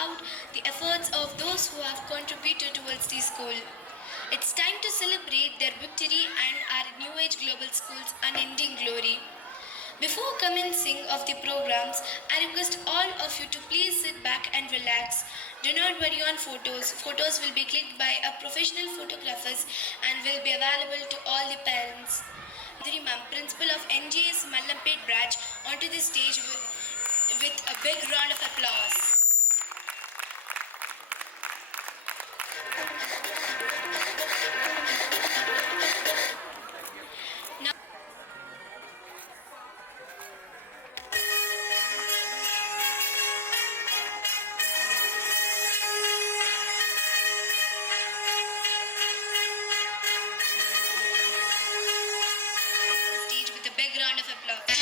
out the efforts of those who have contributed towards the school. It's time to celebrate their victory and our New Age Global School's unending glory. Before commencing of the programs, I request all of you to please sit back and relax. Do not worry on photos. Photos will be clicked by a professional photographers and will be available to all the parents. Madhuri Ma'am, Principal of NGS Mallampet branch, onto the stage with a big round of applause. Now, stage with a big round of applause.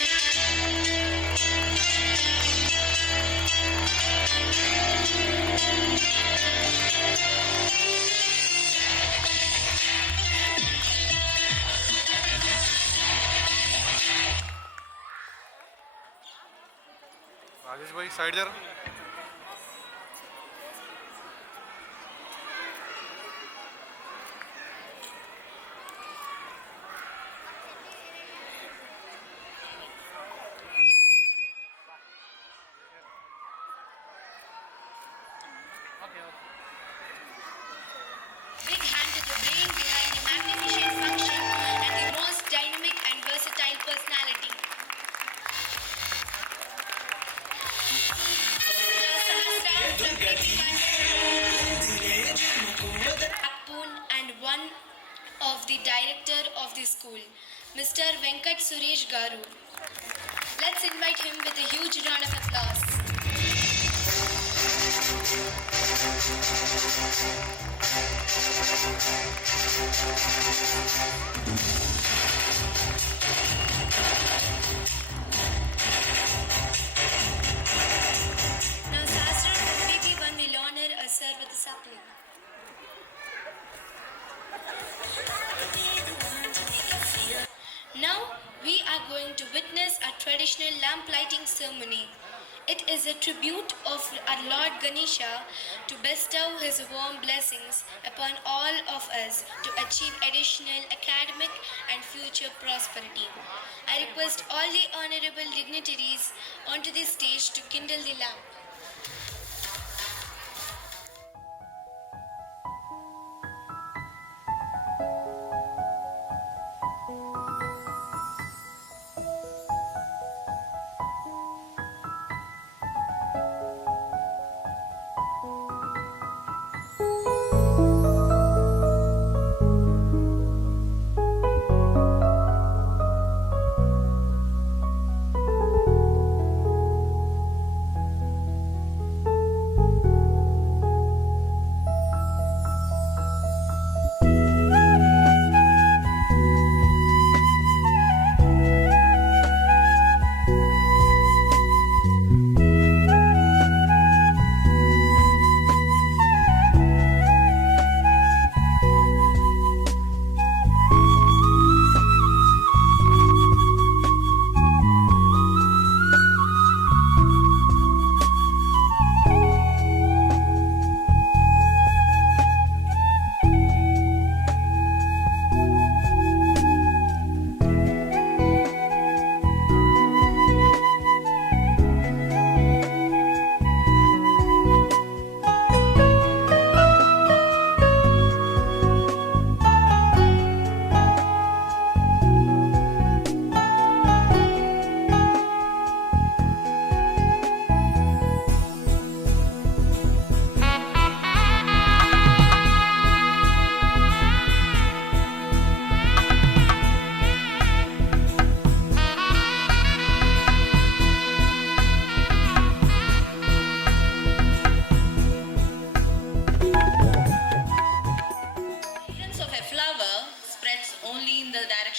Rajesh भाई side जरा. Big hand to the brain behind the magnificent function and the most dynamic and versatile personality. Backbone and one of the director of the school, Mr. Venkat Suresh Garu. Let's invite him with a huge round of applause. Now, Sastra from PP1 will honor us, sir, with a sapling. Now, we are going to witness a traditional lamp lighting ceremony. It is a tribute of our Lord Ganesha to bestow his warm blessings upon all of us to achieve additional academic and future prosperity. I request all the honorable dignitaries onto the stage to kindle the lamp.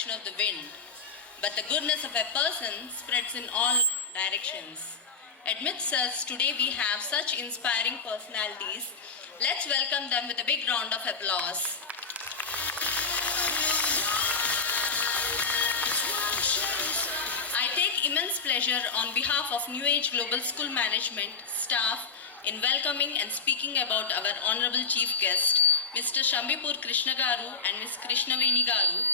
of the wind, but the goodness of a person spreads in all directions. Amidst us, today we have such inspiring personalities. Let's welcome them with a big round of applause. I take immense pleasure on behalf of New Age Global School Management, staff, in welcoming and speaking about our honorable chief guest, Mr. Shambipur Krishna Garu and Ms. Krishnaveni Garu.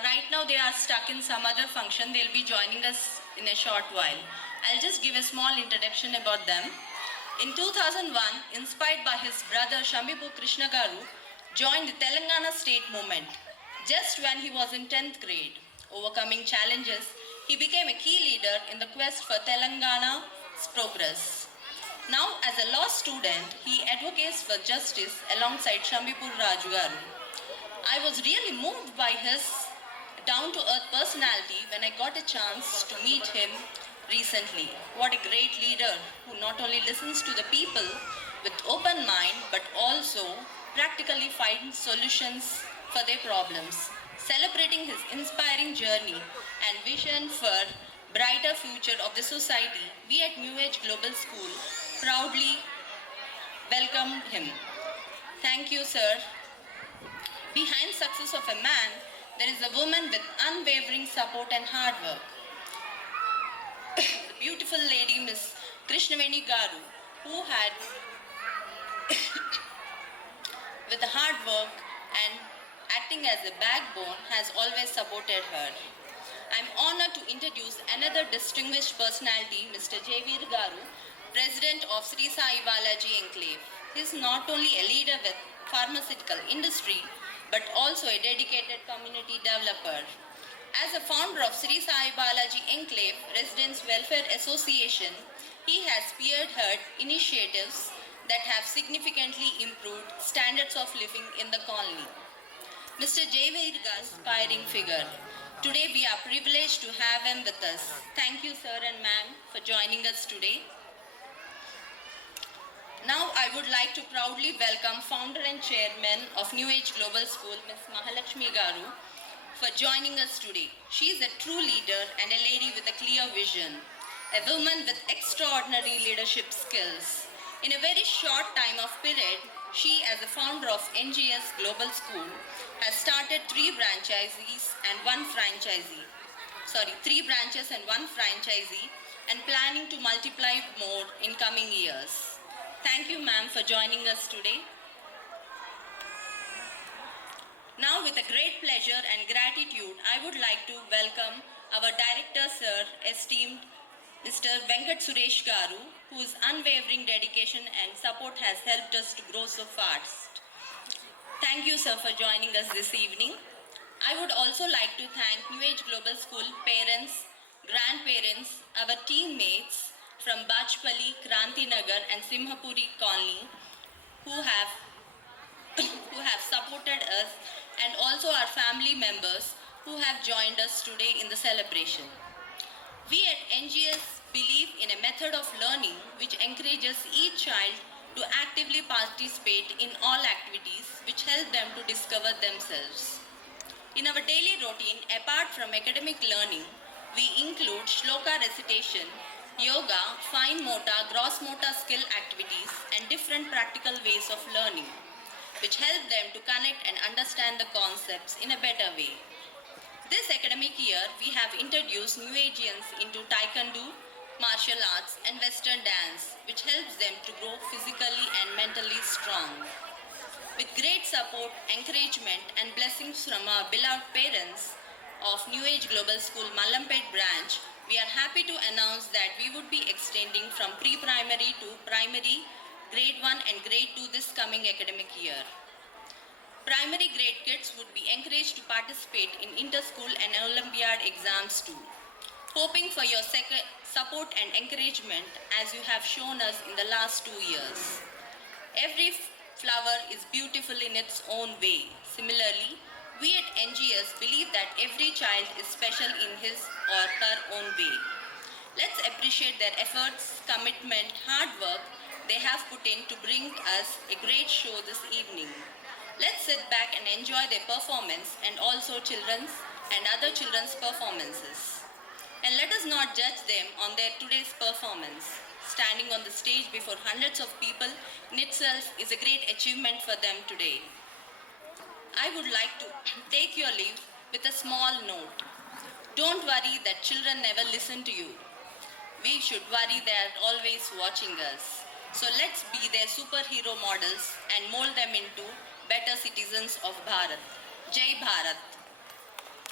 Right now they are stuck in some other function. They'll be joining us in a short while. I'll just give a small introduction about them. In 2001, inspired by his brother Shambipur Krishna Garu, joined the Telangana state movement. Just when he was in 10th grade, overcoming challenges, he became a key leader in the quest for Telangana's progress. Now, as a law student, he advocates for justice alongside Shambipur Raju Garu. I was really moved by his down-to-earth personality when I got a chance to meet him recently. What a great leader who not only listens to the people with open mind but also practically finds solutions for their problems. Celebrating his inspiring journey and vision for brighter future of the society, we at New Age Global School proudly welcome him. Thank you, sir. Behind success of a man, there is a woman with unwavering support and hard work. The beautiful lady, Miss Krishnaveni Garu, who had, with hard work and acting as a backbone, has always supported her. I'm honored to introduce another distinguished personality, Mr. Javeer Garu, President of Sri Sai Balaji Enclave. He is not only a leader with pharmaceutical industry, but also a dedicated community developer. As a founder of Sri Sai Balaji Enclave Residents Welfare Association, he has spearheaded initiatives that have significantly improved standards of living in the colony. Mr. Javeer is an inspiring figure. Today we are privileged to have him with us. Thank you, sir and ma'am, for joining us today. Now I would like to proudly welcome founder and chairman of New Age Global School, Ms. Mahalakshmi Garu, for joining us today. She is a true leader and a lady with a clear vision, a woman with extraordinary leadership skills. In a very short time of period, she, as a founder of NGS Global School, has started 3 branches and 1 franchisee. And planning to multiply more in coming years. Thank you, ma'am, for joining us today. Now, with a great pleasure and gratitude, I would like to welcome our director, sir, esteemed Mr. Venkat Suresh Garu, whose unwavering dedication and support has helped us to grow so fast. Thank you, sir, for joining us this evening. I would also like to thank New Age Global School parents, grandparents, our teammates from Bachpally, Kranti Nagar and Simhapuri Colony who have supported us, and also our family members who have joined us today in the celebration. We at NGS believe in a method of learning which encourages each child to actively participate in all activities which help them to discover themselves. In our daily routine, apart from academic learning, we include shloka recitation, yoga, fine motor, gross motor skill activities, and different practical ways of learning, which help them to connect and understand the concepts in a better way. This academic year, we have introduced New Agians into Taekwondo, martial arts, and Western dance, which helps them to grow physically and mentally strong. With great support, encouragement, and blessings from our beloved parents of New Age Global School Mallampet branch, we are happy to announce that we would be extending from pre-primary to primary, grade 1 and grade 2 this coming academic year. Primary grade kids would be encouraged to participate in inter-school and Olympiad exams too. Hoping for your support and encouragement as you have shown us in the last 2 years. Every flower is beautiful in its own way. Similarly, we at NGS believe that every child is special in his or her own way. Let's appreciate their efforts, commitment, hard work they have put in to bring us a great show this evening. Let's sit back and enjoy their performance and also children's and other children's performances. And let us not judge them on their today's performance. Standing on the stage before hundreds of people in itself is a great achievement for them today. I would like to take your leave with a small note. Don't worry that children never listen to you. We should worry they are always watching us. So let's be their superhero models and mold them into better citizens of Bharat. Jai Bharat.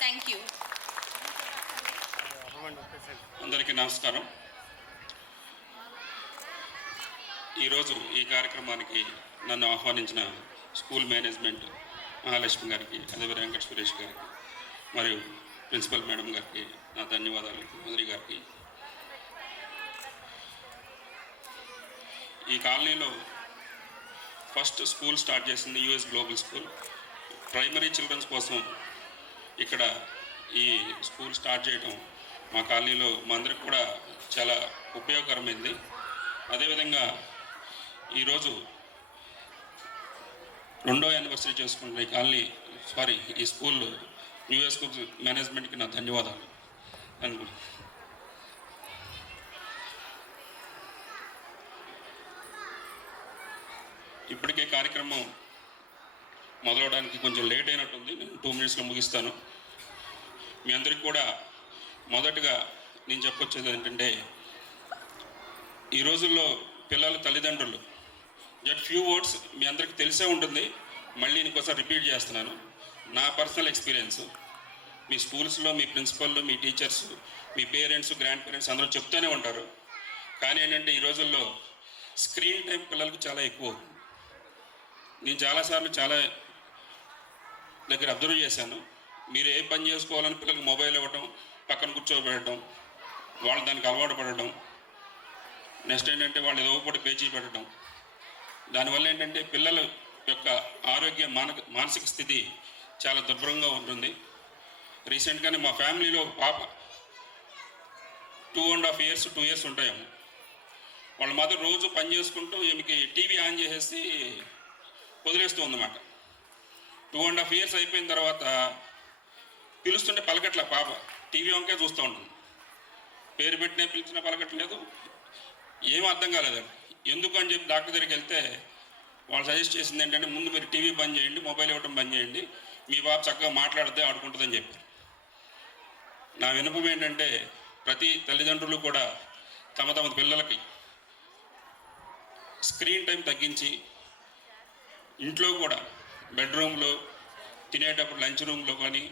Thank you. అందరికీ నమస్కారం. ఈరోజు ఈ కార్యక్రమానికి నన్ను ఆహ్వానించిన school management Mahalakshmi గారికి, అదే వెంకట సురేష్ గారికి మరియు ప్రిన్సిపల్ మేడం గారికి నా ధన్యవాదాలు. మంత్రి గారికి. ఈ కాలనీలో ఫస్ట్ స్కూల్ స్టార్ట్ చేసింది US global school. Primary childrens కోసం ఇక్కడ ఈ స్కూల్ స్టార్ట్ చేయడం మా కాలనీలో మా అందరికి కూడా చాలా ఉపయోగకరమైంది. అదేవిధంగా ఈరోజు 2వ యానివర్సరీ చేసుకుంటున్న ఈ కాలనీ ఈ స్కూల్ యుఎస్ స్కూల్ మేనేజ్మెంట్కి నా ధన్యవాదాలు. ఇప్పటికే కార్యక్రమం మొదలవడానికి కొంచెం లేట్ అయినట్టుంది. నేను 2 మినిట్స్లో ముగిస్తాను. మీ అందరికీ కూడా మొదటగా నేను చెప్పొచ్చేది ఏంటంటే, ఈ రోజుల్లో పిల్లల తల్లిదండ్రులు జట్ ఫ్యూ వర్డ్స్ మీ అందరికీ తెలిసే ఉంటుంది. మళ్ళీ ఇంకోసారి రిపీట్ చేస్తున్నాను. నా పర్సనల్ ఎక్స్పీరియన్స్ మీ స్కూల్స్లో మీ ప్రిన్సిపల్, మీ టీచర్స్, మీ పేరెంట్స్, గ్రాండ్ పేరెంట్స్ అందరూ చెప్తూనే ఉంటారు. కానీ ఏంటంటే ఈ రోజుల్లో స్క్రీన్ టైం పిల్లలకు చాలా ఎక్కువ. నేను చాలాసార్లు చాలా దగ్గర అబ్జర్వ్ చేశాను. మీరు ఏ పని చేసుకోవాలని పిల్లలకు మొబైల్ ఇవ్వటం, పక్కన కూర్చోబెట్టడం, వాళ్ళు దానికి అలవాటు పడటం, నెక్స్ట్ ఏంటంటే వాళ్ళు ఏదో ఒకటి పేచీ పెట్టడం. దానివల్ల ఏంటంటే పిల్లల యొక్క ఆరోగ్య మానసిక స్థితి చాలా దుర్భరంగా ఉంటుంది. రీసెంట్గానే మా ఫ్యామిలీలో ఒక పాప 2.5 years 2 years ఉంటాయేమో, వాళ్ళ మదర్ రోజు పని చేసుకుంటూ ఈమెకి టీవీ ఆన్ చేసేసి వదిలేస్తూ ఉందన్నమాట. 2.5 years అయిపోయిన తర్వాత పిలుస్తుంటే పలకట్ల పాప, టీవీ వంకే చూస్తూ ఉంటుంది. పేరు పెట్టినా పిలిచినా పలకట్లేదు. ఏం అర్థం కాలేదండి. ఎందుకు అని చెప్పి డాక్టర్ దగ్గరికి వెళ్తే వాళ్ళు సజెస్ట్ చేసింది ఏంటంటే, ముందు మీరు టీవీ బంద్ చేయండి, మొబైల్ ఇవ్వడం బంద్ చేయండి, మీ బాబు చక్కగా మాట్లాడితే ఆడుకుంటుందని చెప్పారు. నా వినపం ఏంటంటే, ప్రతి తల్లిదండ్రులు కూడా తమ తమ పిల్లలకి స్క్రీన్ టైం తగ్గించి ఇంట్లో కూడా బెడ్రూమ్లో, తినేటప్పుడు లంచ్ రూమ్లో కానీ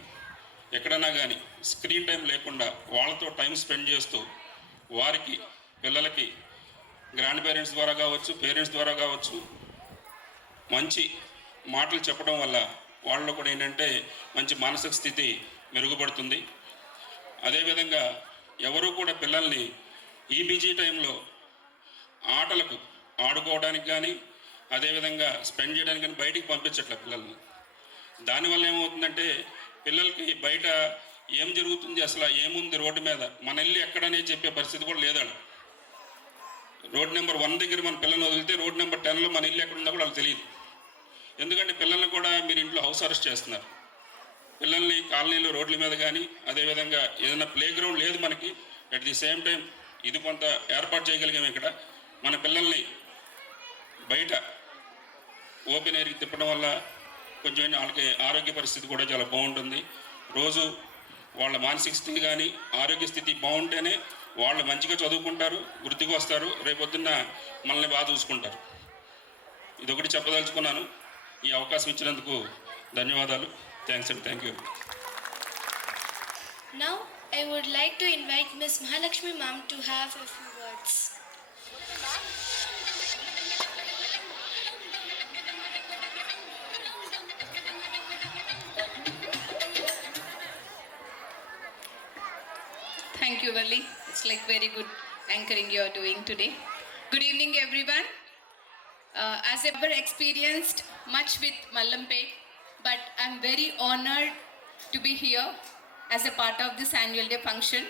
ఎక్కడైనా కానీ స్క్రీన్ టైం లేకుండా వాళ్ళతో టైం స్పెండ్ చేస్తూ వారికి పిల్లలకి గ్రాండ్ పేరెంట్స్ ద్వారా కావచ్చు, పేరెంట్స్ ద్వారా కావచ్చు మంచి మాటలు చెప్పడం వల్ల వాళ్ళలో కూడా ఏంటంటే మంచి మానసిక స్థితి మెరుగుపడుతుంది. అదేవిధంగా ఎవరు కూడా పిల్లల్ని ఈ బిజీ టైంలో ఆటలకు ఆడుకోవడానికి కానీ అదేవిధంగా స్పెండ్ చేయడానికి కానీ బయటికి పంపించట్లే పిల్లల్ని. దానివల్ల ఏమవుతుందంటే పిల్లలకి బయట ఏం జరుగుతుంది, అసలు ఏముంది రోడ్డు మీద, మన ఇల్లు ఎక్కడనే చెప్పే పరిస్థితి కూడా లేదండి. రోడ్ నెంబర్ 1 దగ్గర మన పిల్లల్ని వదిలితే రోడ్ నెంబర్ 10లో మన ఇల్లు ఎక్కడ ఉందో కూడా వాళ్ళకి తెలియదు. ఎందుకంటే పిల్లల్ని కూడా మీరు ఇంట్లో హౌస్ అరెస్ట్ చేస్తున్నారు. పిల్లల్ని కాలనీలో రోడ్ల మీద కానీ అదేవిధంగా ఏదైనా ప్లే గ్రౌండ్ లేదు మనకి. అట్ ది సేమ్ టైం ఇది కొంత ఏర్పాటు చేయగలిగాము. ఇక్కడ మన పిల్లల్ని బయట ఓపెన్ ఎయిర్కి తిప్పడం వల్ల కొంచెం వాళ్ళకి ఆరోగ్య పరిస్థితి కూడా చాలా బాగుంటుంది. రోజు వాళ్ళ మానసిక స్థితి కానీ ఆరోగ్య స్థితి బాగుంటేనే వాళ్ళు మంచిగా చదువుకుంటారు, వృద్ధికి వస్తారు, రేపొద్దున్న మనల్ని బాగా చూసుకుంటారు. ఇదొకటి చెప్పదలుచుకున్నాను. ఈ అవకాశం ఇచ్చినందుకు ధన్యవాదాలు. Thanks and thank you. Now I would like to invite Ms. Mahalakshmi ma'am to have a few words. Thank you, Valli. It's like very good anchoring you are doing today. Good evening, everyone. As I've ever experienced much with Mallampet, but I'm very honored to be here as a part of this annual day function.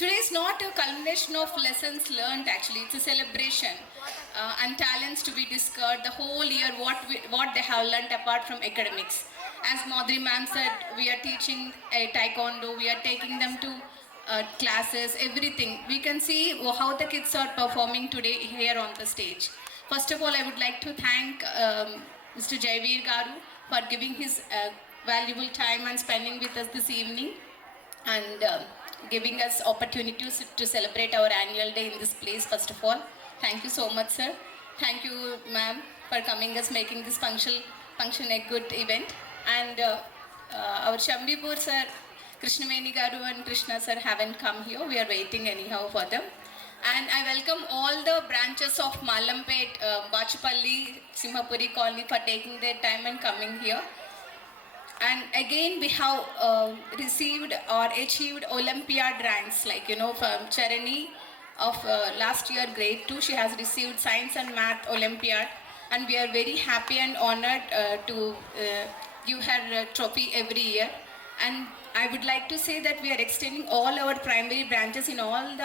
Today is not a culmination of lessons learned, actually. It's a celebration and talents to be discovered the whole year, what they have learned apart from academics. As Madhuri ma'am said, we are teaching taekwondo, we are taking them to classes, everything. We can see how the kids are performing today here on the stage. First of all, I would like to thank Mr. Jaiveer Garu for giving his valuable time and spending with us this evening and giving us opportunities to celebrate our annual day in this place. First of all, Thank you so much, sir. Thank you, ma'am, for coming us, making this function a good event. And our Shambhipur sir, Krishnaveni Garu and Krishna sir haven't come here. We are waiting anyhow for them. And I welcome all the branches of Malampet, Bachapalli, Simhapuri colony for taking their time and coming here. And again, we have received or achieved Olympiad ranks, like, from Charani of last year, grade 2, she has received Science and Math Olympiad. And we are very happy and honored to give her a trophy every year. And I would like to say that we are extending all our primary branches in all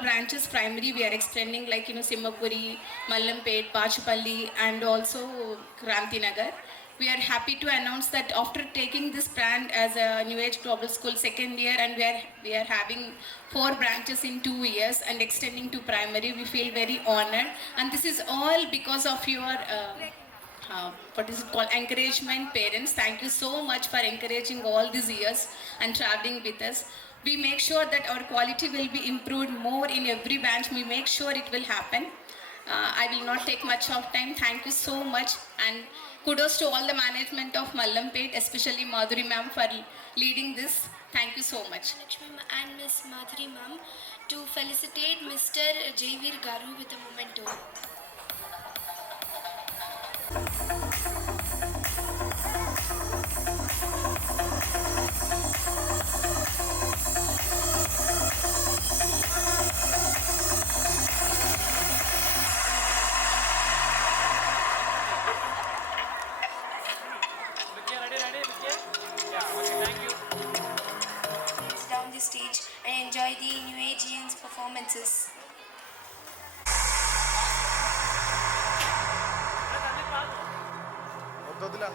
branches primary. We are extending, like, Simhapuri, Mallampet, Bachapalli, and also Krantinagar. We are happy to announce that after taking this brand as a New Age Global School second year, and we are having 4 branches in 2 years and extending to primary, we feel very honored. And this is all because of your encouragement, parents. Thank you so much for encouraging all these years and traveling with us. We make sure that our quality will be improved more in every branch. We make sure it will happen. I will not take much of time. Thank you so much, and kudos to all the management of Mallampet, especially Madhuri ma'am, for leading this. Thank you so much. Lakshmi and Miss Madhuri ma'am to felicitate Mr. Jayveer Garu with a memento. Down the stage and enjoy the New Ageans performances. వద్దొద్దులే.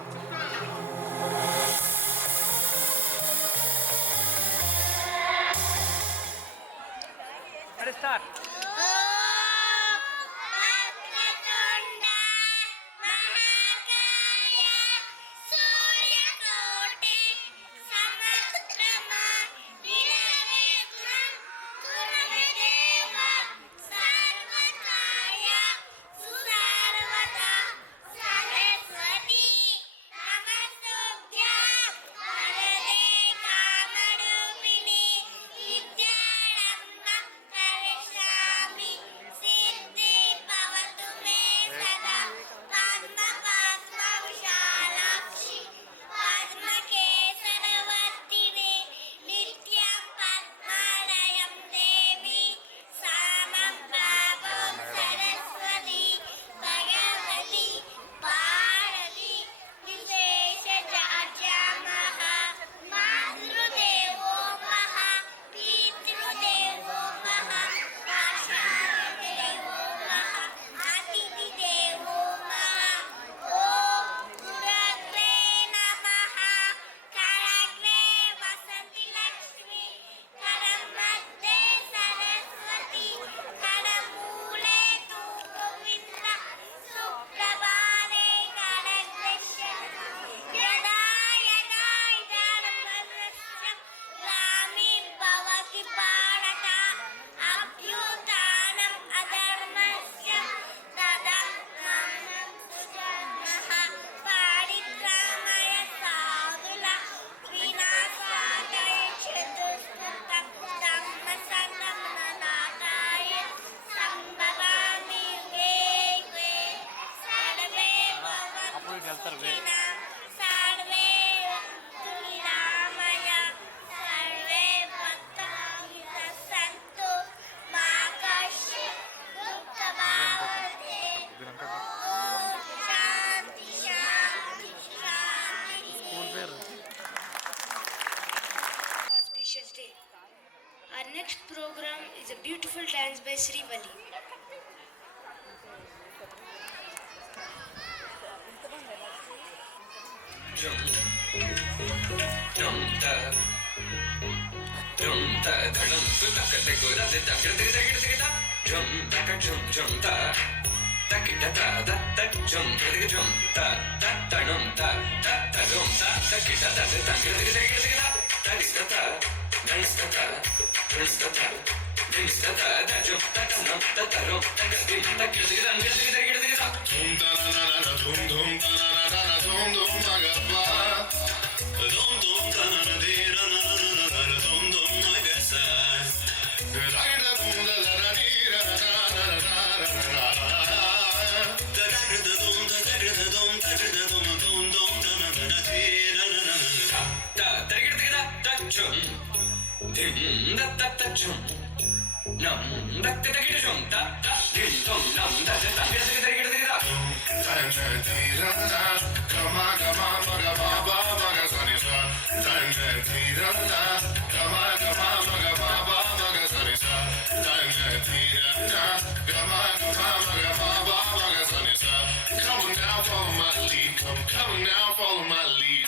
Auspicious day. Our next program is a beautiful dance by Srivali. Come now, follow my lead.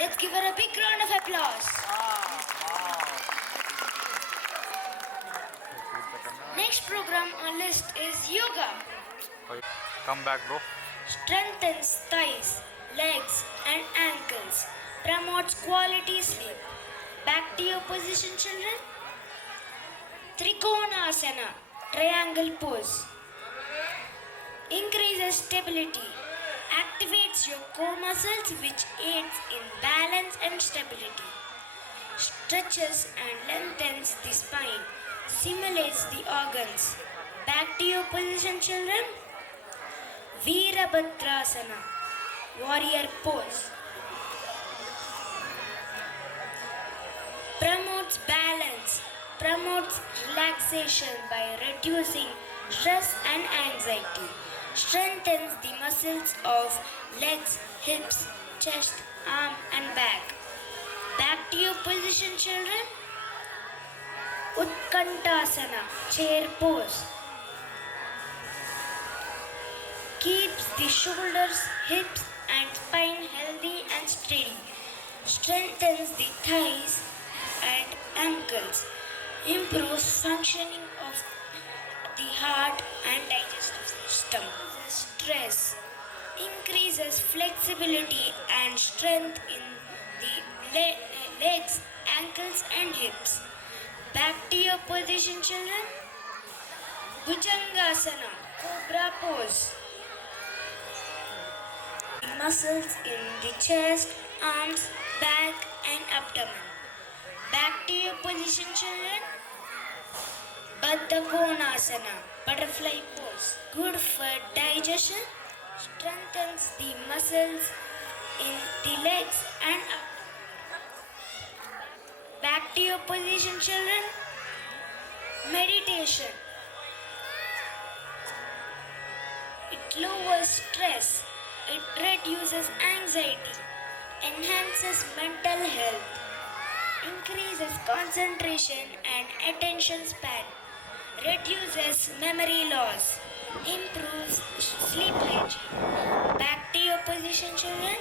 Let's give her a big round of applause. Next program on list is yoga. Come back, bro. Strengthens thighs, legs and ankles. Promotes quality sleep. Back to your position, children. Trikonasana, triangle pose. Increases stability. Activates your core muscles which aids in balance and stability. Stretches and lengthens the spine. Simulates the organs. Back to your position, children. Virabhadrasana, warrior pose. Promotes balance. Promotes relaxation by reducing stress and anxiety. Strengthens the muscles of legs, hips, chest, arm and back. Back to your position, children. Utkantasana, chair pose. Keeps the shoulders, hips and spine healthy and steady. Strengthens the thighs and ankles. Improves functioning of the heart and digestive system. Stress. Increases flexibility and strength in the legs, ankles and hips. Back to your position, children. Bhujangasana, cobra pose. The muscles in the chest, arms, back and abdomen. Back to your position, children. Baddha Konasana, butterfly pose. Good for digestion. Strengthens the muscles in the legs and back to your position, children. Meditation. It lowers stress. It reduces anxiety. Enhances mental health. Increases concentration and attention span. Reduces memory loss. Improves sleep hygiene. Back to your position, children.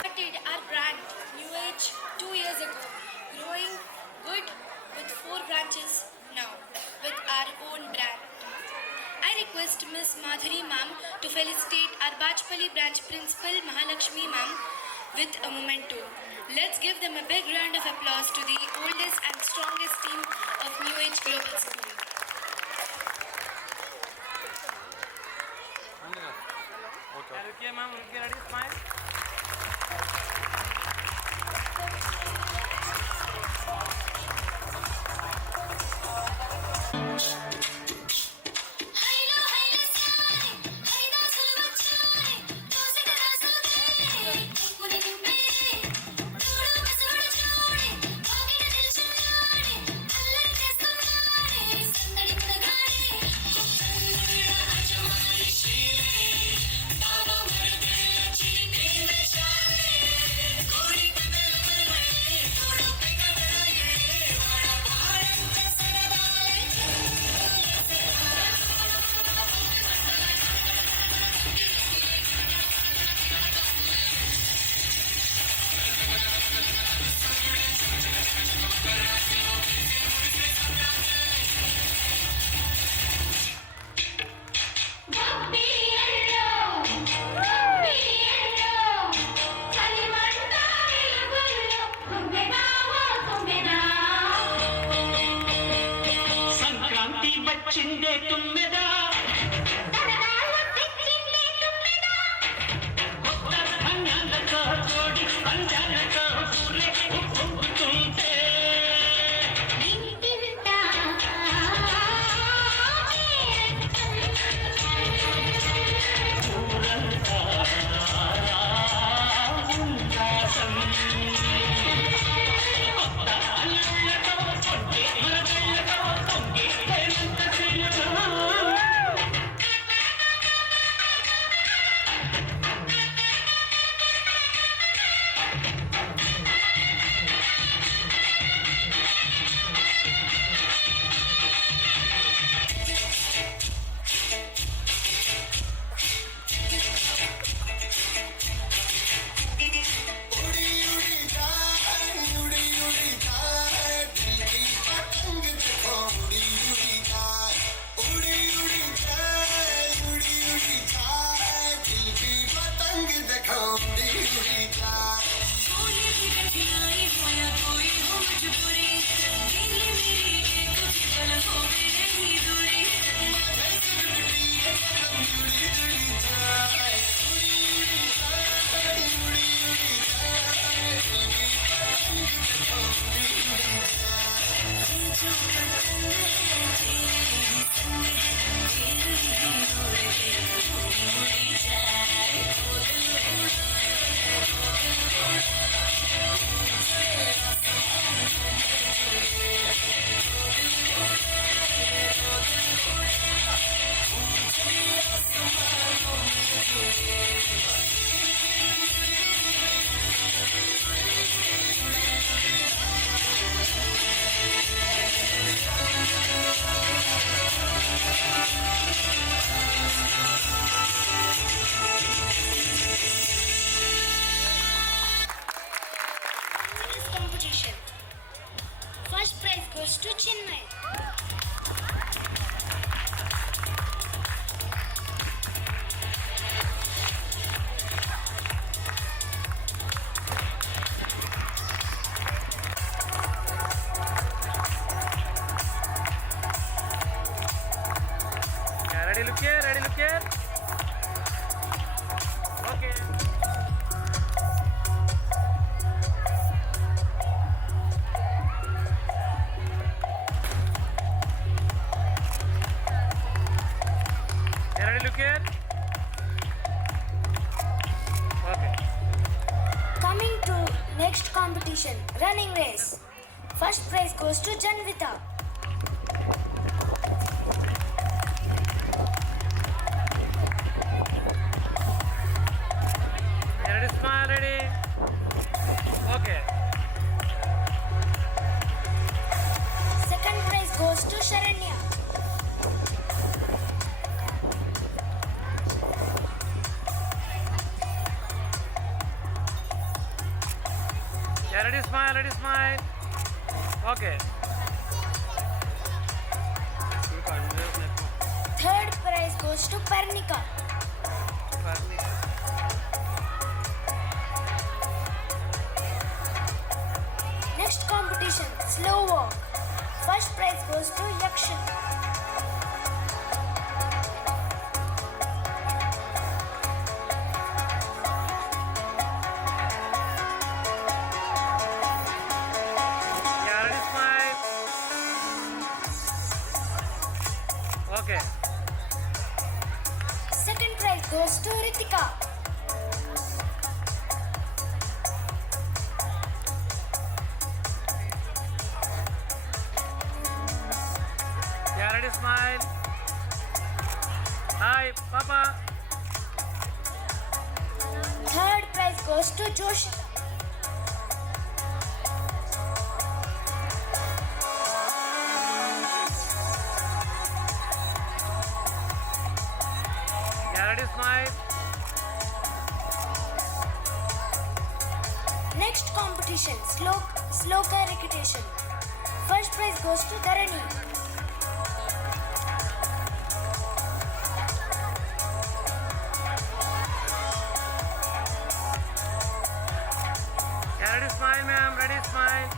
Started our brand New Age 2 years ago, growing good with 4 branches now with our own brand. I request Ms. Madhuri ma'am to felicitate our Bajpalli branch principal Mahalakshmi ma'am with a memento. Let's give them a big round of applause to the oldest and strongest team of New Age Global School. Okay. रुकिए ma'am रुकिए ready smile Thank you. Competition. First prize goes to Chinmay. Yeah, ready, look here, ready, look here. Okay. Yeah, ready, look here. Okay. Coming to next competition, running race. First prize goes to Janvita. Yeah, ready, smile, ready. Okay. Second prize goes to Sharanya. Yeah, ready, smile, ready, smile. Okay. Third prize goes to Parnika. Next competition, slow walk. First prize goes to Yakshan. Yeah, ready, smile. Okay. Second prize goes to Ritika. Yeah, ready, smile. Hi, Papa. Third prize goes to Joshita. Yeah, ready, smile. Next competition, sloka recitation. First prize goes to Dharani. Yeah, ready, smile, ma'am. Ready, smile.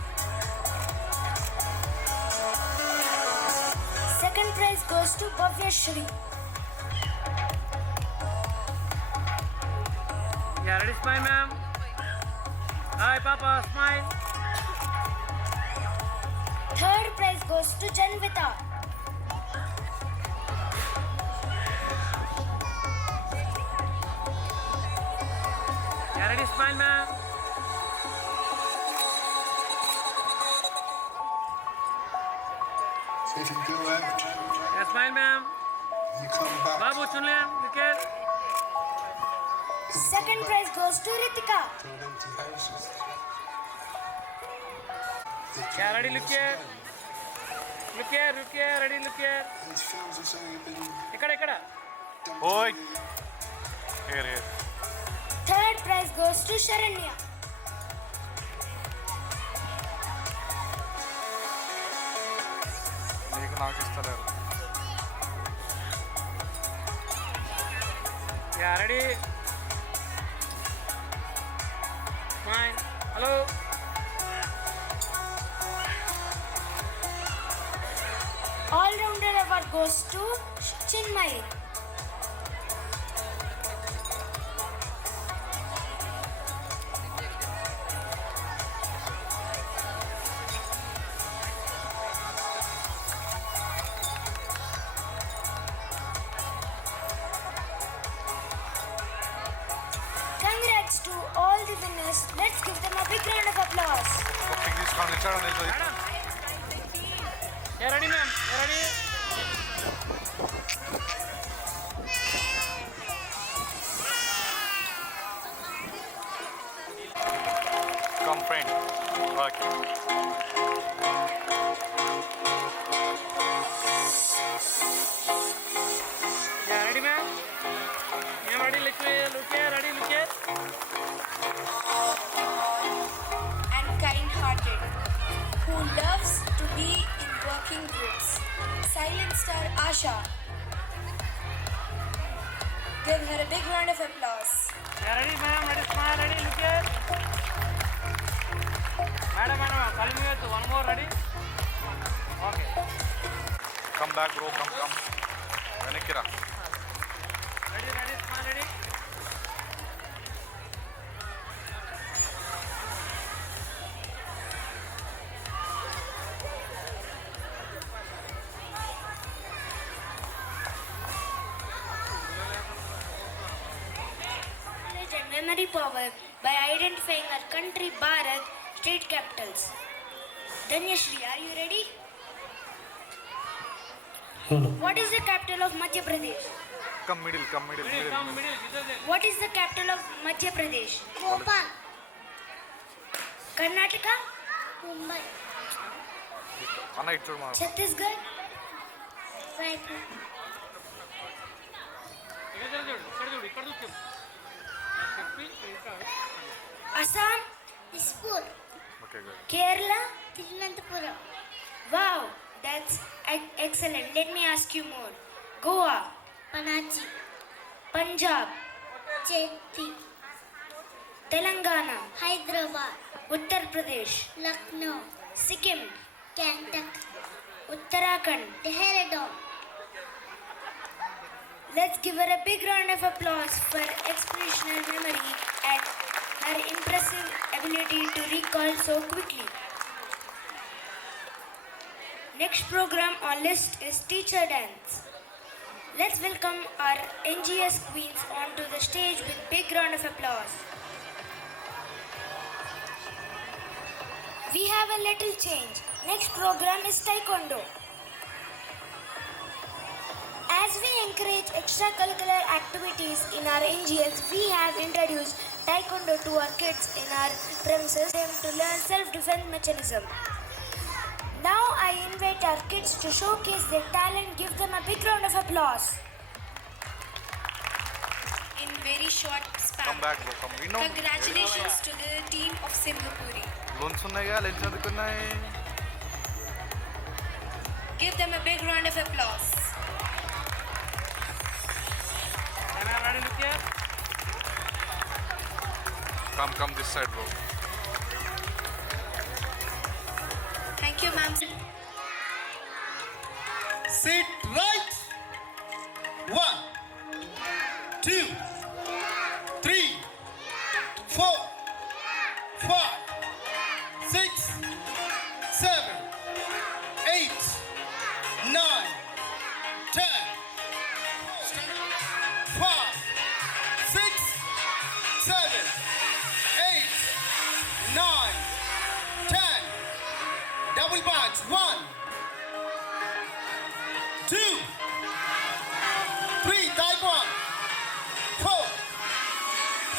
Second prize goes to Bhavya Shri. Yeah, ready, smile, ma'am. Hi, Papa, smile. Third prize goes to Janvita. Yeah, ready, smile, ma'am. So if you go out, Yeah, smile, ma'am. you come back. Babu, chunlen, look here. Second prize goes to Ritika. To an empty houses. Yeah, ready, look here. Look here, look here, ready, look here. These films are something you've been Ikkada. done. Oi. Here. Third prize goes to Sharanya. నీకు నాకు ఇస్తలేరు. Yeah, ready. Hello All-rounder award goes to Chinmay. Congrats to all the winners. Let's give them a big round of applause. Cooking తీసుకొని నిల్చోడం నిల్చోది madam ఏ ready ma'am ఏ ready come friend okay Yeah, ready, ma'am? Yeah, ready, look here, ready, look here. And kind-hearted, who loves to be in working groups. Silent star Asha. Give her a big round of applause. Yeah, ready, ma'am, ready, smile, ready, look here. Madam, calling you to one more, ready? Okay. Come back bro come వెనక్కి రా Ready, ready, smile, ready? Knowledge and memory power by identifying our country Bharat state capitals. Danyashri, are you ready? What is the capital of Madhya Pradesh? Come middle Middle, come middle, this is it. What is the capital of Madhya Pradesh? Bhopal. Karnataka? Mumbai. అన్న ఇటు చూడు మా Chhattisgarh? Raipur. ఇక్కడ చూడు ఇక్కడ చూడు చెప్పి ఇంకా Assam? Dispur. Okay good Kerala? Thiruvananthapuram. Wow, that's excellent. Let me ask you more. Goa? Panaji. Punjab? Chetty. Telangana? Hyderabad. Uttar Pradesh? Lucknow. Sikkim? Gangtok. Uttarakhand? Dehradun. Let's give her a big round of applause for exceptional memory and her impressive ability to recall so quickly. Next program on list is Teacher Dance. Let's welcome our NGS queens onto the stage with big round of applause. We have a little change. Next program is Taekwondo. As we encourage extracurricular activities in our NGS, we have introduced Taekwondo to our kids in our premises for them to learn self-defense mechanism. Now I invite our kids to showcase their talent. Give them a big round of applause. In very short span. Come back bro come వినో Congratulations to the team of Singapore. Loans ఉన్నాయిగా lens అందుకున్నాయి Give them a big round of applause. Ma'am, ready, look here. Come this side bro Thank you, ma'am. Sit right. 1, 2, 3, 4, 5, 6, 7, 8, 9, 10. 5, 6, 7, 8, 9, 10. Double bunch. 1, 2, 3. Taekwondo. 4,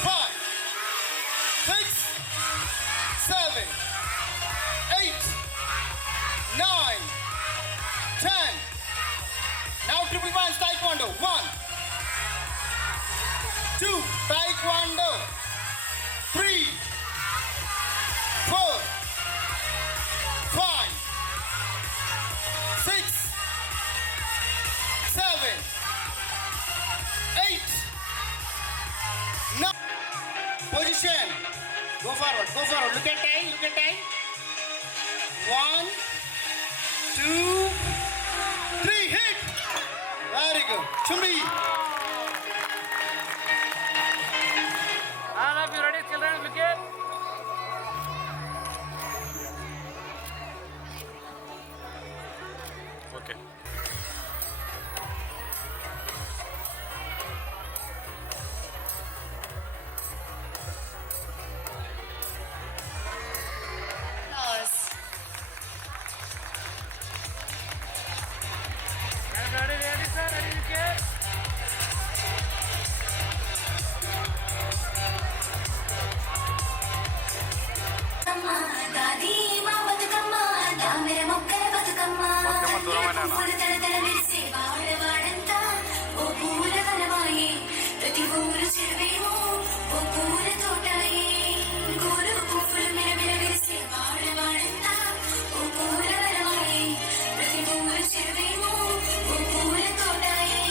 5, 6, 7, 8, 9, 10. Now triple bunch Taekwondo. 1, 2. Taekwondo. 3, 4, 5, 6, 7, 8, 9. Position. Go forward, go forward. Look at time, look at time. 1, 2, 3, hit. Very good. Chumri. All of you ready, children? Look here. Okay. Applause. Ready, sir? Ready, look here. దాది మా బతుకమ్మ దామెర మొక్కల బతుకమ్మ బతుకమ్మ దూరమేనా? పువ్వులు తడతడ మెరిసే వాడవాడంతా ఓ పూల వనమాయే ప్రతి ఊరు చెరువేమో ఓ పూల తోటాయే గోరు పువ్వులు మెరమెర మెరిసే వాడవాడంతా ఓ పూల వనమాయే ప్రతి ఊరు చెరువేమో ఓ పూల తోటాయే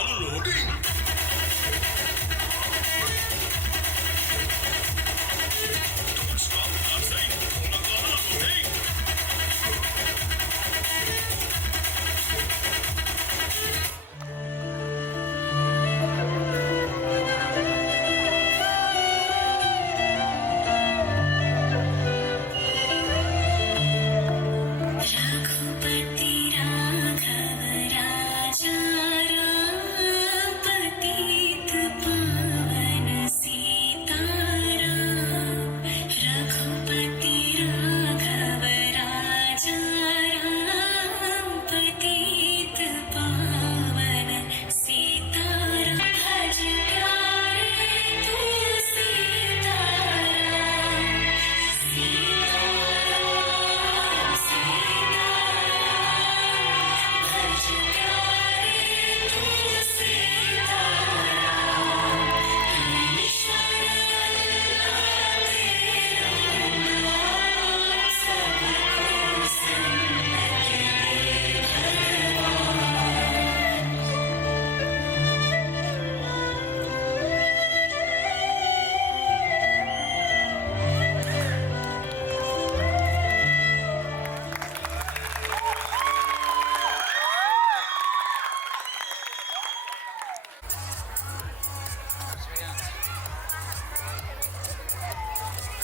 unloading. Don't stop dancing. Unloading. Raghupati Raghav राजा राम पतित पावन सीताराम रघुपति राघव राजा राम पतित पावन सीताराम भज प्यारे तू सीताराम सीताराम सीताराम भज प्यारे तू सीताराम ईश्वर अल्लाह तेरा नाम सबको सुन के भगवान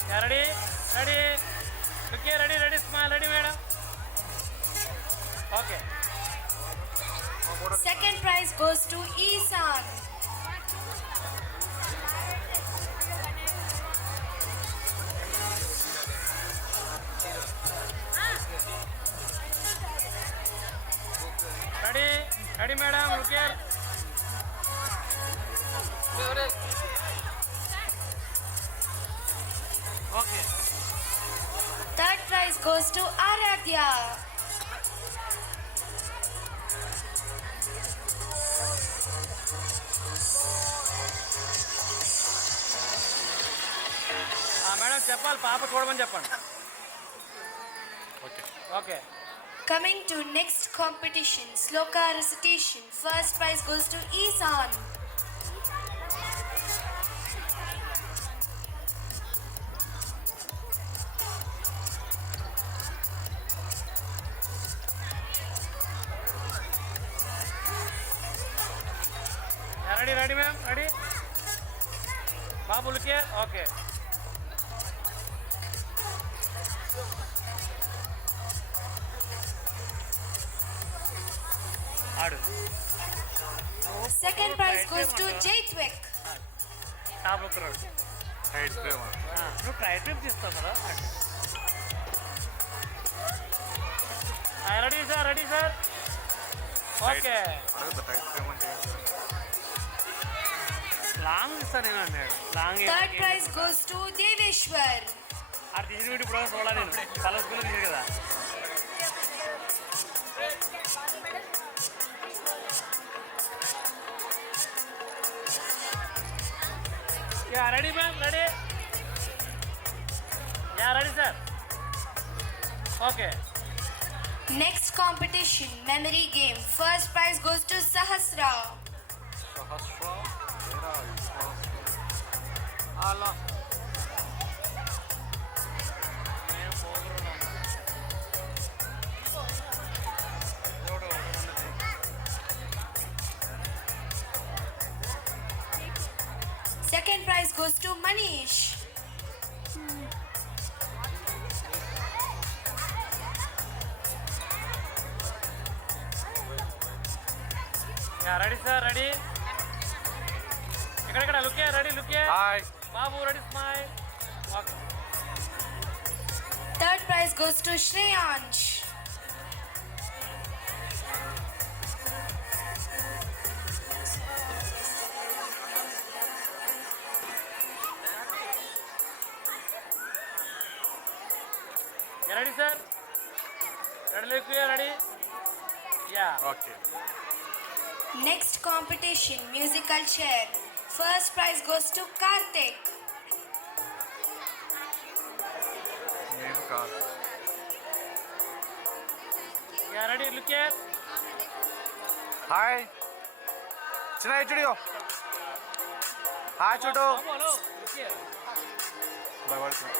Yeah, ready? Ready? Look here, ready, ready, smile, ready, madam? Okay. Second prize goes to Isan. Ready? Ready, madam? Look here. Okay. Third prize goes to Aradhya. Madam చెప్పాలి పాప చూడమని చెప్పండి. Okay. Coming to next competition, Sloka recitation. First prize goes to Isan. Ready ready ma'am ready Babu look here okay ఆడు Second prize goes to Jaitvik. Top ఒక road side ప్రేమ నువ్వు try trip తీస్తావు కదా ready sir okay అడుగుతా side ప్రేమ అంటే long ఇస్తాను నేను అన్నాడు long Third prize goes to Deveshwar. అది తీసి పెట్టి ఇప్పుడు చూడాలి నేను కలర్ స్కూల్ తీసి కదా Yeah, ready, ma'am? Ready? Yeah, ready, sir? Okay. Next competition, memory game. First prize goes to Sahasra. సహస్ర అలా Second prize goes to Manish. Yeah, ready, sir? Ready? ఇక్కడ look here, ready, look here. Hi Babu, ready, smile. Okay. Third prize goes to Shreyansh. You ready, sir? Ready, look here, ready? Yeah. Okay Next competition, musical chair. First prize goes to Karthik. నేను కాదు Yeah, ready, look here. Hi చిన్న చూడు hi చూడు hello లుకే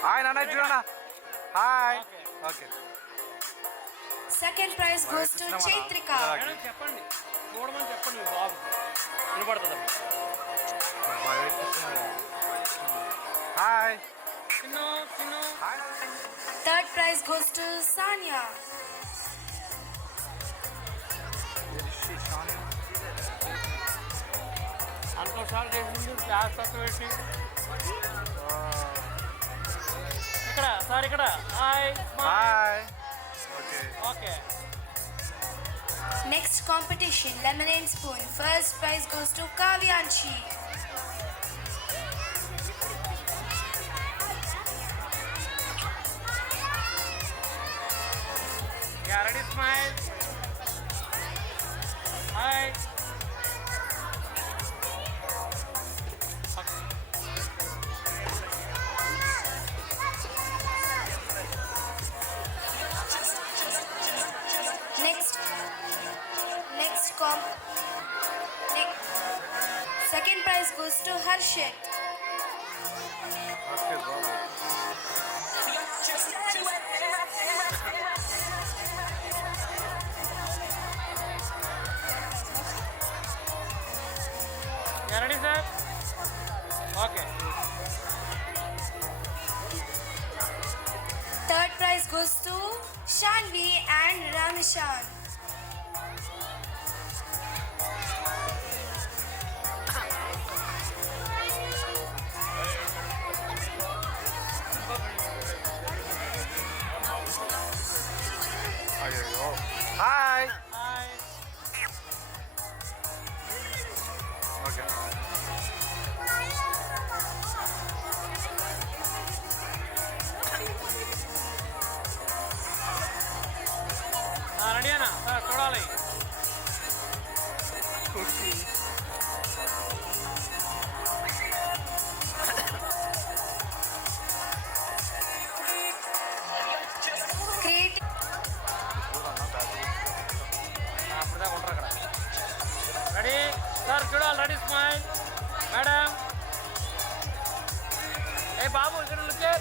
hi నాన్న చూడన్నా hi okay Second prize goes to Chaitrika. Madam చెప్పండి చూడమని చెప్పండి మీ బాబు వినపడుతుంది హాయ్ చిన్న చిన్న hi Third prize goes to Sanya. అనుకో సార్ చేసింది క్లాస్ తక్కువ పెట్టి ఇక్కడ సార్ ఇక్కడ hi hi okay okay Next competition, lemonade spoon. First prize goes to Kavyanshi. Yeah ready smile hi Next, second prize goes to Harshit. Okay Babu yeah ready sir okay Third prize goes to Shanvi and Ramishan. అయ్యో hi hi okay ready అన్నా sir చూడాలి Create అప్పుడుదా ఉంటారు అక్కడ ready sir చూడాలి ready smile madam ఏ బాబు ఇక్కడ లుకే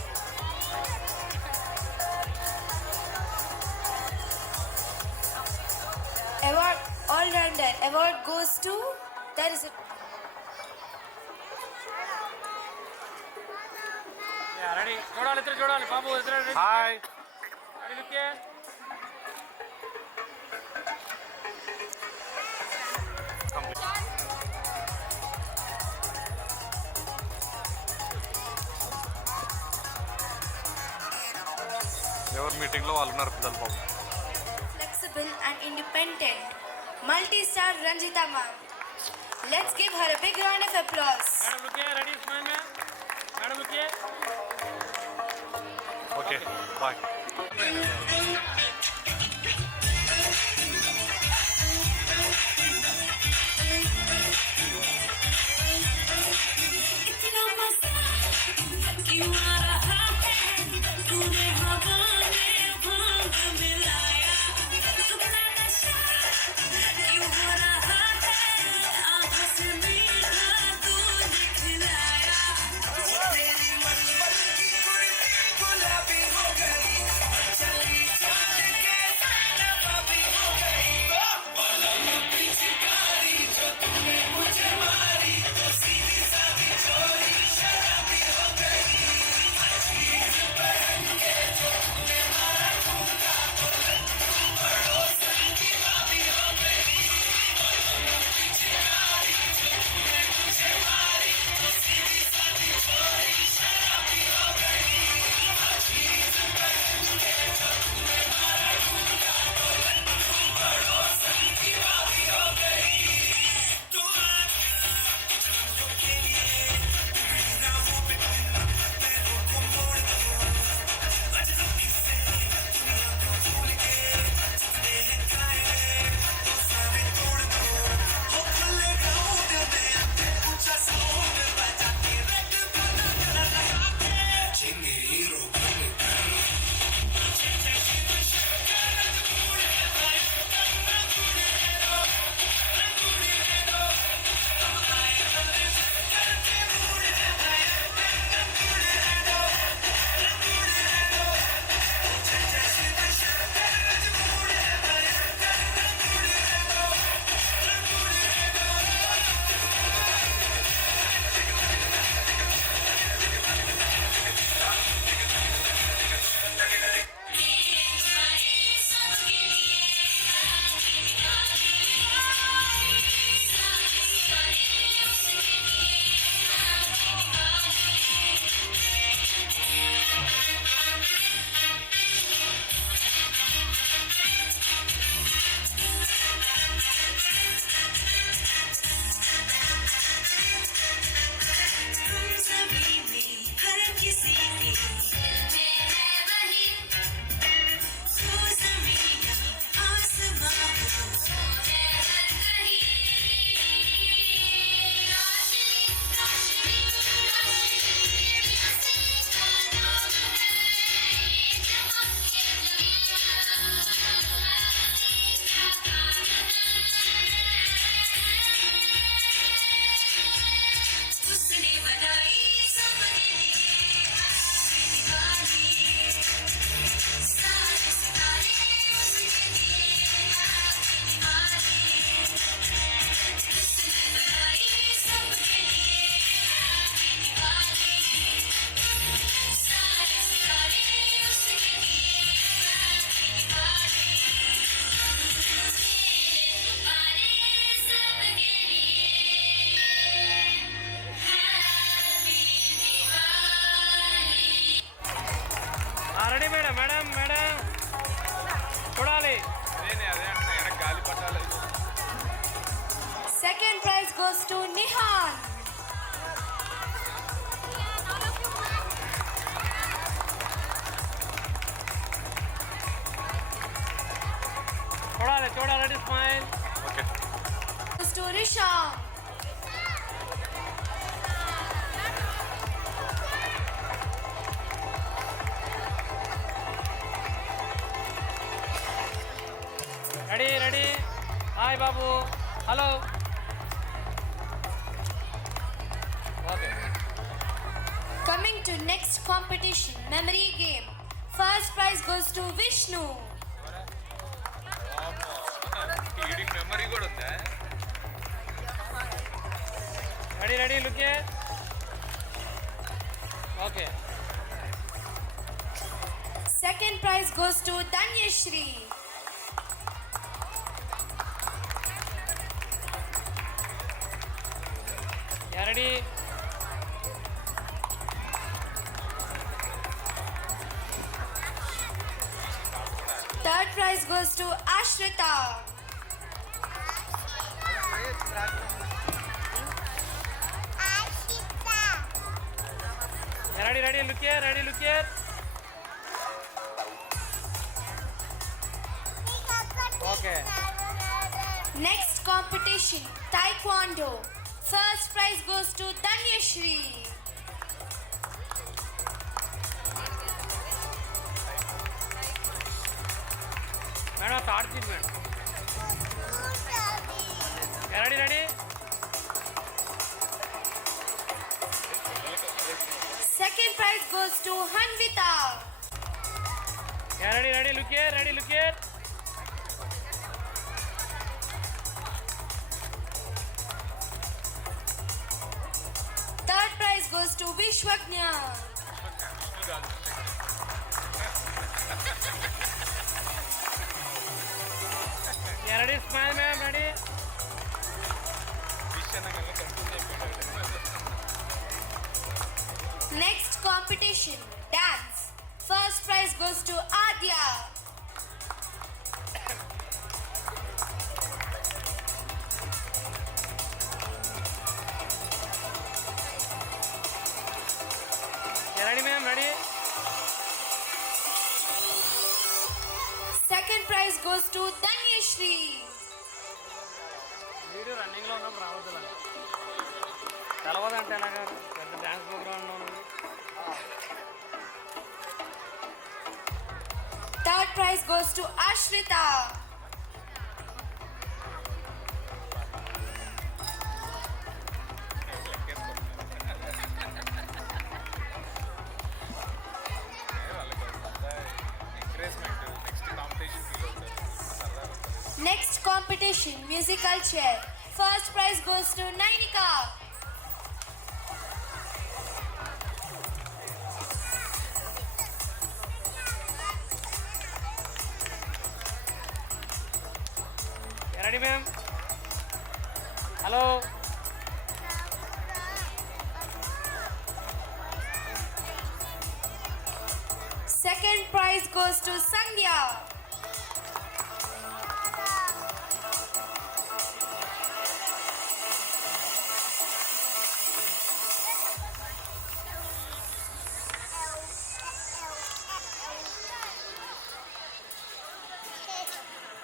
award all-rounder. Award goes to there is a ready చూడాలి ఇద్దరు చూడాలి బాబు ఇద్దరు రెడీ హాయ్ రెడీ లుకే ఎవరి మీటింగ్లో వాళ్ళు ఉన్నారు పిల్లలు బాబు flexible and independent multi-star Ranjita ma'am. Let's give her a big round of applause. Madam లుకే రెడీ స్మైల్ మేడం లుకే ఓకే బాయ్ गुलाबी हो गई चली to Nihan. చూడాలి ready smile. Okay. Goes to Risham. Ready. Hi బాబు. Hello. Okay. Coming to next competition, memory game. First prize goes to Vishnu. వీడికి memory కూడా ఉందా? Ready look here. Okay. Second prize goes to Danyashri. Ready. Third prize goes to Ashrita. Ready look here. Okay. Next competition, Taekwondo. First prize goes to Danyashri. Madam start చేయండి madam. Ready. Second prize goes to Hanvita. Ready look here. Third prize goes to Vishwagnya. Ready smile ma'am. Ready. Next competition, dance. First prize goes to Adya. Ready ma'am. Ready. Second prize goes to Danyashri. Video రన్నింగ్లో ఉన్నప్పుడు రావద్దు. తెలవదంటే ఎలాగా? పెద్ద dance programme ఉన్నాను. Third prize goes to Ashrita. Next competition, musical chair. First prize goes to Nainika. Ready ma'am. Hello. Second prize goes to Sandhya.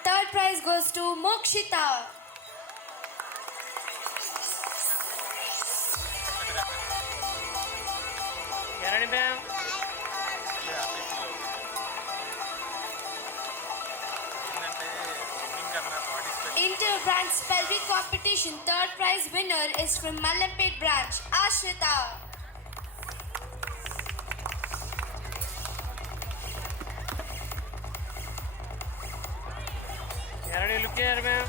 Third prize goes to Mokshita. Ready ma'am. Inter-branch spelling competition. Third prize winner is from Mallampet branch, Ashrita. Ready look here ma'am.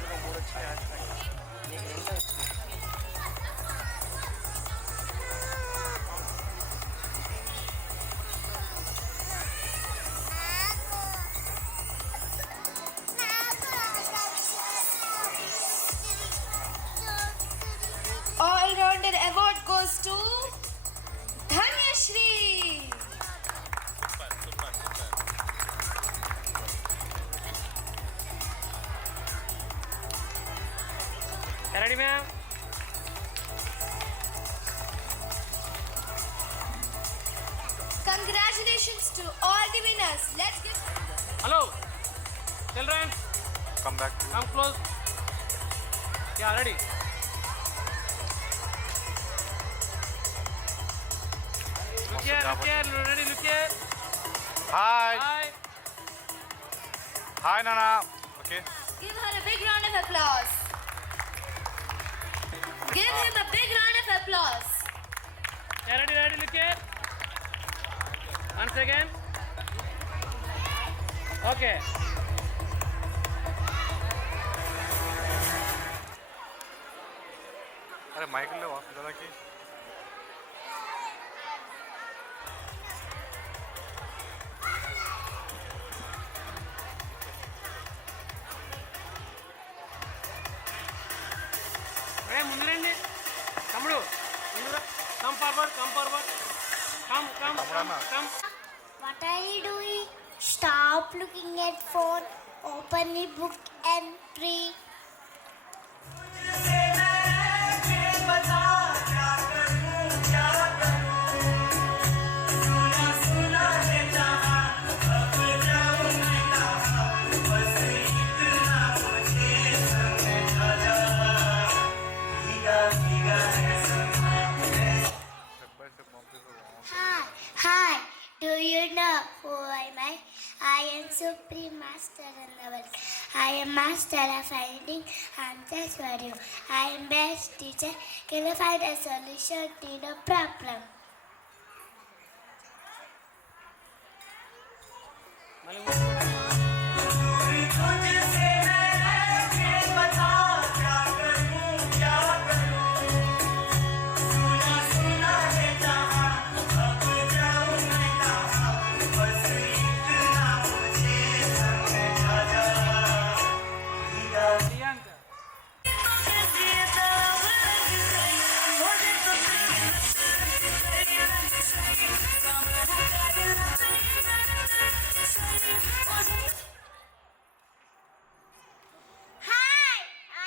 All-rounder award goes to Dhanyashri. Ready ma'am. Congratulations to all the winners. Let's give. Hello, children. Come back. Come close. Yeah, ready. Look here, ready, look here. Hi. Hi. Hi, Nana. Okay. Give her a big round of applause. Give him a big round of applause. Yeah, ready, look here. Once again. Okay. अरे mic ले वापस ज़रा की ముందులేండి తమ్ముడు come forward come What are you doing? Stop looking at phone. Open the book and read. Hi, do you know who am I? I am Supreme Master in the world. I am master of finding answers for you. I am best teacher. Can you find a solution to the problem? Hi,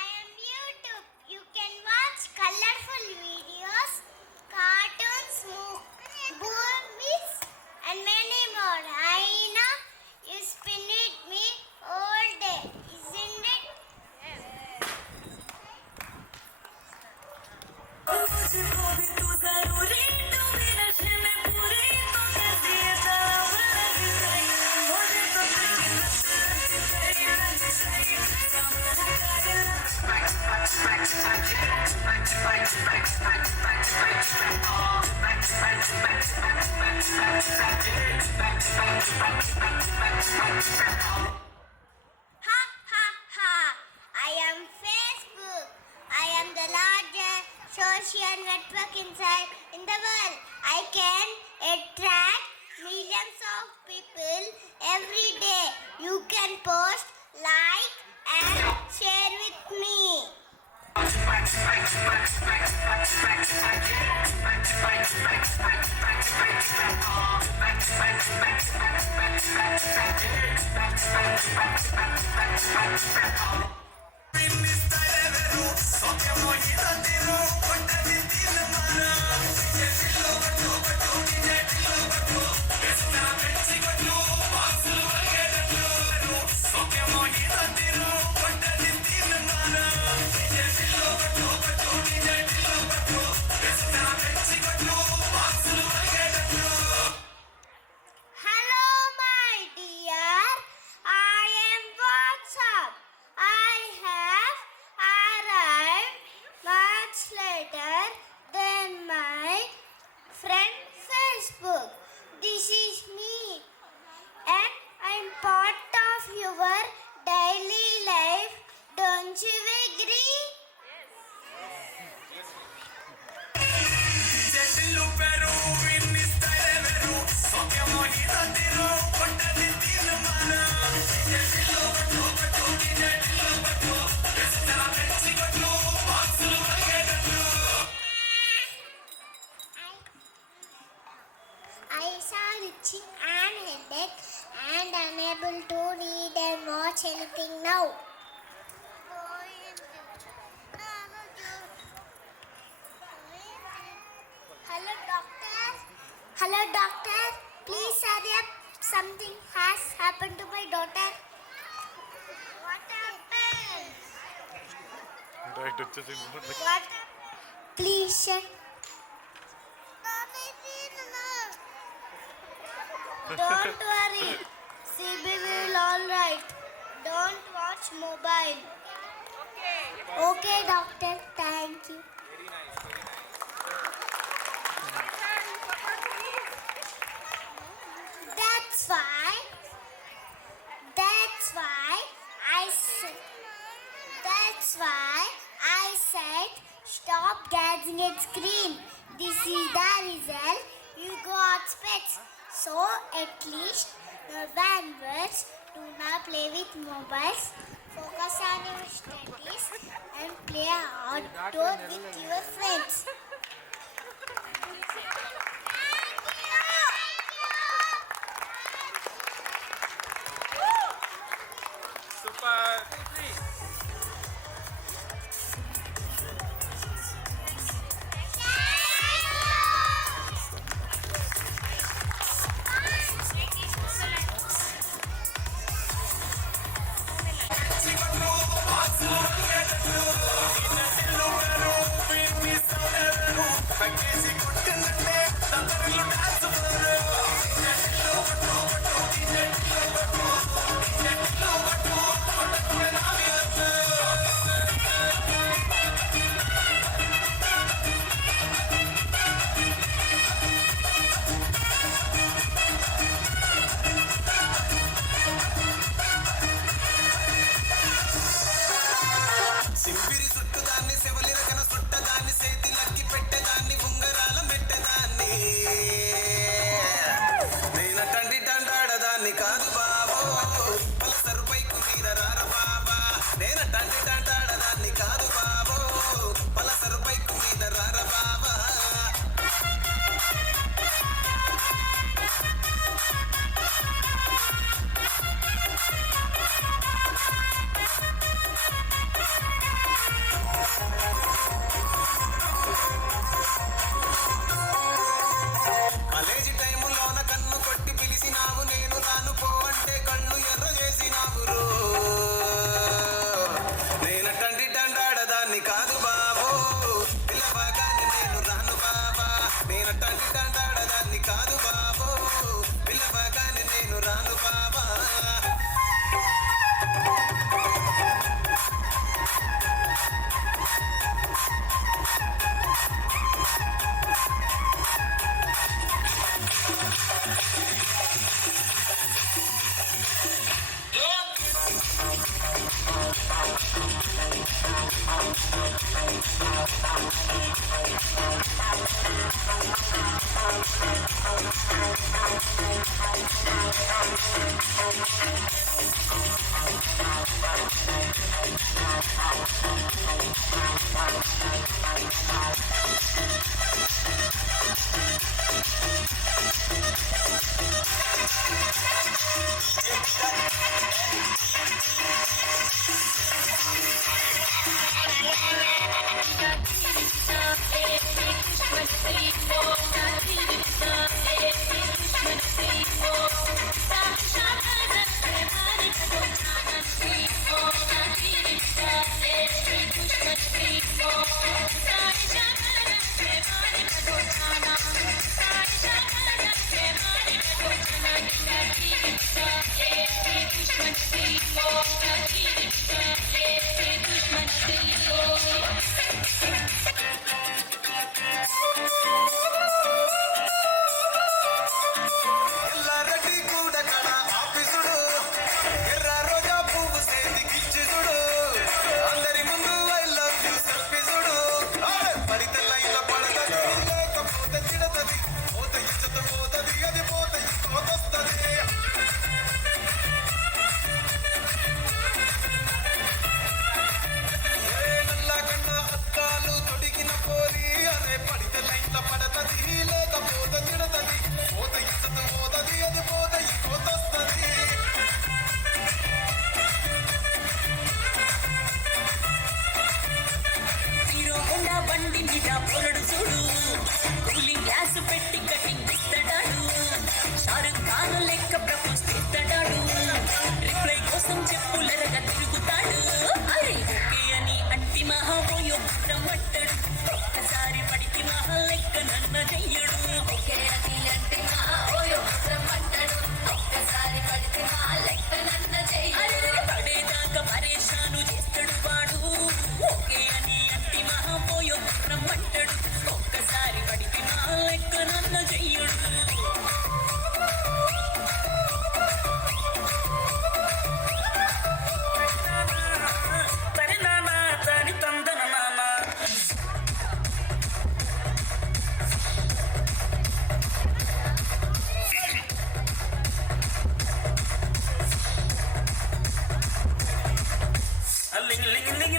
I am YouTube. You can watch colorful videos, cartoons, movies, and many more. I know you spend with me all day, isn't it? Ha ha ha! I am Facebook. I am the largest social network in the world. I can attract millions of people every day. You can post, like, and share with me. Hello, my dear. I am WhatsApp. I have arrived much later than my friend Facebook. This is me, and I'm part of your daily life. Don't you agree? I saw itching and headache and unable to read and watch anything now. What? Please check. Don't worry. CB will all right. Don't watch mobile. Okay, doctor. Thank you. That's why I said stop gazing at screen. This is the result. You got spits. So at least your words, do not play with mobiles. Focus on your studies and play outdoor with your friends. సింపిరి చుట్టుదాన్ని శివలిరకన చుట్టదాన్ని చేతిలక్కి పెట్టేదాన్ని ఉంగరాల మెట్టదాన్ని నేనటండి దండాడదాన్ని కాదు బాబో Pulsar పైకు మీద రార బాబా నేనటండి దండాడదాన్ని కాదు బాబో Pulsar పైకు మీద రార బాబా college టైములోన కన్ను కొట్టి పిలిచినావు నేను రాను పో అంటే కళ్ళు ఎర్ర చేసినావు రో నేనటండి దండాడదాన్ని కాదు బాబో పిల్లబాగానే నేను రాను బాబా నేనటండి దండాడదాన్ని కాదు బాబో పిల్లబాగానే నేను రాను బాబా ఎల్లారెడ్డి కూడా కడ ఆఫీసుడు ఎర్ర రోజా పువ్వు చేతికిచ్చి చూడు అందరి ముందు ఐ లవ్ యూ సెల్ఫీసుడు పడితే లైన్ల పడతది లేకపోతే తిడతది పోత ఇచ్చత పోతది అది పోత ఇంకోతొస్తది నల్లా కన్నా అద్దాలు తొడిగిన పోరి అరే పడితే లైన్ల పడతది లేకపోతే తిడతది పోత ఇచ్చత పోతది అది పోత ఇంకోతొస్తది హీరో హోండా బండి మీద పొరడు చూడు కూలింగ్ గ్లాస్ పెట్టి కటింగ్ ఇస్తాడాడు షారుఖ్ ఖాన్ లెక్క ప్రపోజ్ చేస్తాడాడు రిప్లై కోసం చెప్పులరగా తిరుగుతాడు అరే ఓకే అని అంటి మహాబోయో నన్న చెయ్యడు ఒకే అది అంటే మా ఓయో మాత్రం అంటాడు ఒక్కసారి పడితే మా లెక్క నన్న చెయ్యడు పడేదాకా పరేషాను చేస్తాడు వాడు ఒకే అని అంటే మా ఓయో మాత్రం అంటాడు ఒక్కసారి పడితే మా లెక్క నన్న చెయ్యడు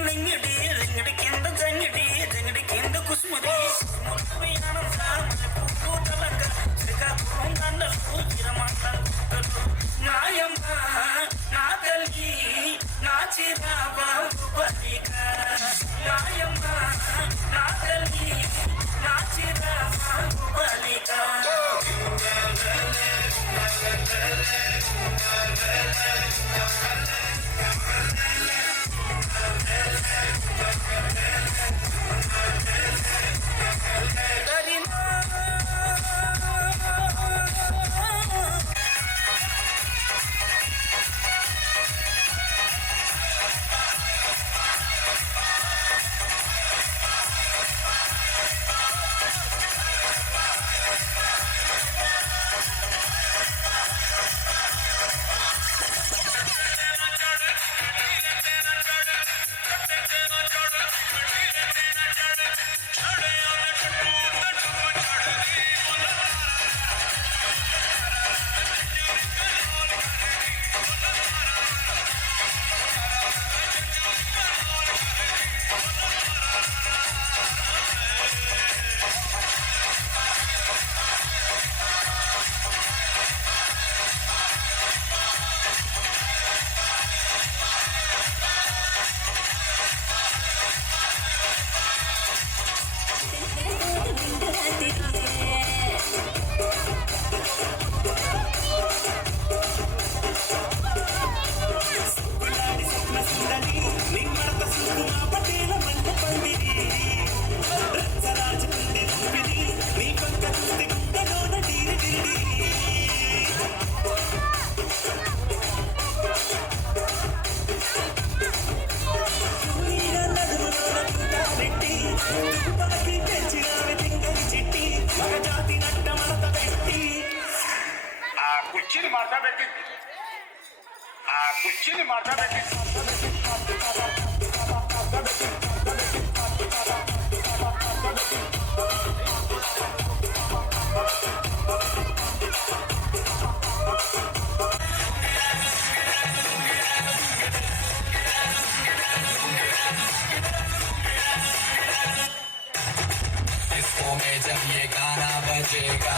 లింగడి కింద జంగిడి జంగిడి కింద కుసుమది శ్రీకాకుళం దండలు చిరమంటలు నాయమ్మ నా తల్లి నా చిరాబాలిక నాయమ్మ నా తల్లి నా చిరాబాలిక కుర్చీని మార్చా పెట్టింది ఆ కుర్చీని మార్చా పెట్టింది इसको में जब ये गाना बजेगा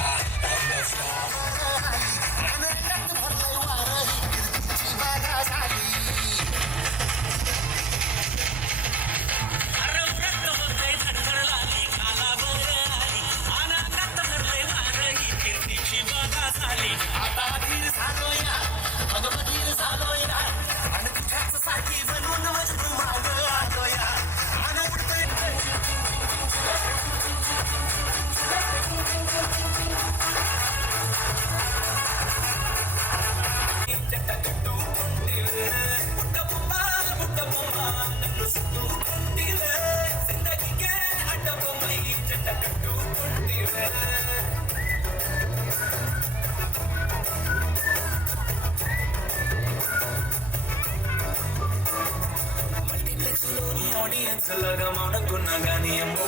ఆడియన్స్ లాగా మౌనంకున్నా గానీ ఏమో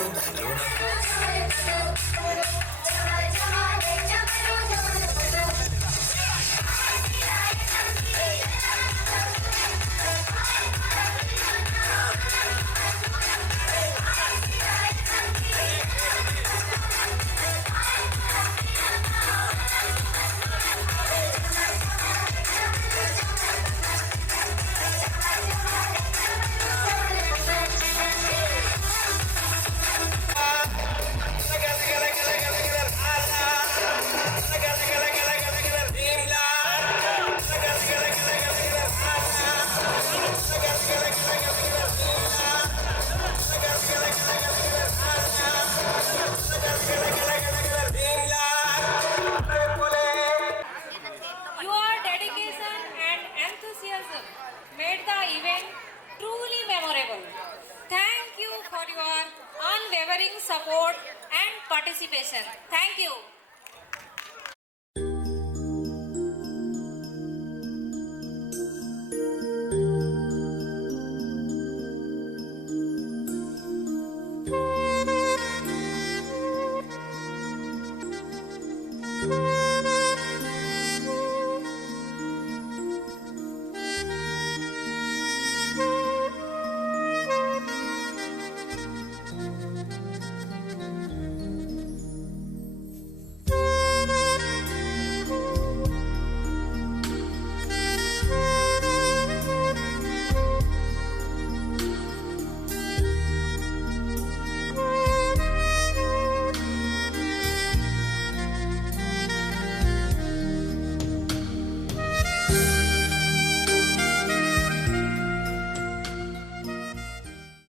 support and participation. Thank you.